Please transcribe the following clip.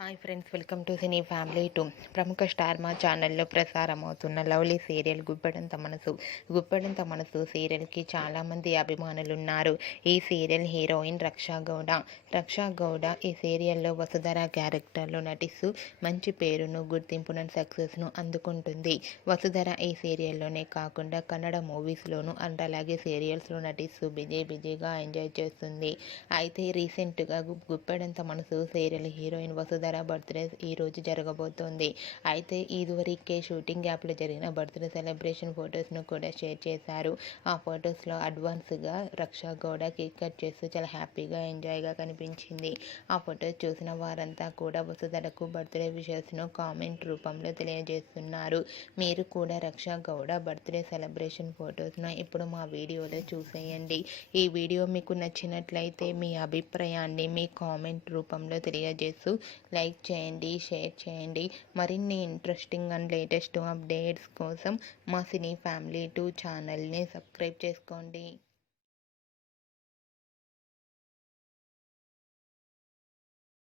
Hi friends, welcome to cine family two. ప్రముఖ star మా ఛానల్లో ప్రసారం అవుతున్న లవ్లీ సీరియల్ గుప్పెడంత మనసు సీరియల్కి చాలామంది అభిమానులు ఉన్నారు. ఈ సీరియల్ హీరోయిన్ రక్షా గౌడ ఈ సీరియల్లో వసుధర క్యారెక్టర్లో నటిస్తూ మంచి పేరును, గుర్తింపును, సక్సెస్ను అందుకుంటుంది. వసుధర ఈ సీరియల్లోనే కాకుండా కన్నడ మూవీస్లోనూ అండ్ అలాగే సీరియల్స్లో నటిస్తూ బిజీగా ఎంజాయ్ చేస్తుంది. అయితే రీసెంట్గా గుప్పెడంత మనసు సీరియల్ హీరోయిన్ వసుధర బర్త్డే ఈరోజు జరగబోతోంది. అయితే ఇదివరకే షూటింగ్ యాప్లో జరిగిన బర్త్డే సెలబ్రేషన్ ఫొటోస్ను కూడా షేర్ చేశారు. ఆ ఫొటోస్లో అడ్వాన్స్గా రక్షా గౌడ కేక్ కట్ చేస్తూ చాలా హ్యాపీగా ఎంజాయ్గా కనిపించింది. ఆ ఫొటోస్ చూసిన వారంతా కూడా వసుధరకు బర్త్డే విషెస్ను కామెంట్ రూపంలో తెలియజేస్తున్నారు. మీరు కూడా రక్షా గౌడ బర్త్డే సెలబ్రేషన్ ఫొటోస్ను ఇప్పుడు మా వీడియోలో చూసేయండి. ఈ వీడియో మీకు నచ్చినట్లయితే మీ అభిప్రాయాన్ని మీ కామెంట్ రూపంలో తెలియజేస్తూ లైక్ చేయండి, షేర్ చేయండి. మరిన్ని ఇంట్రెస్టింగ్ అండ్ లేటెస్ట్ అప్డేట్స్ కోసం మా సినీ ఫ్యామిలీ 2 ఛానల్ని సబ్స్క్రైబ్ చేసుకోండి.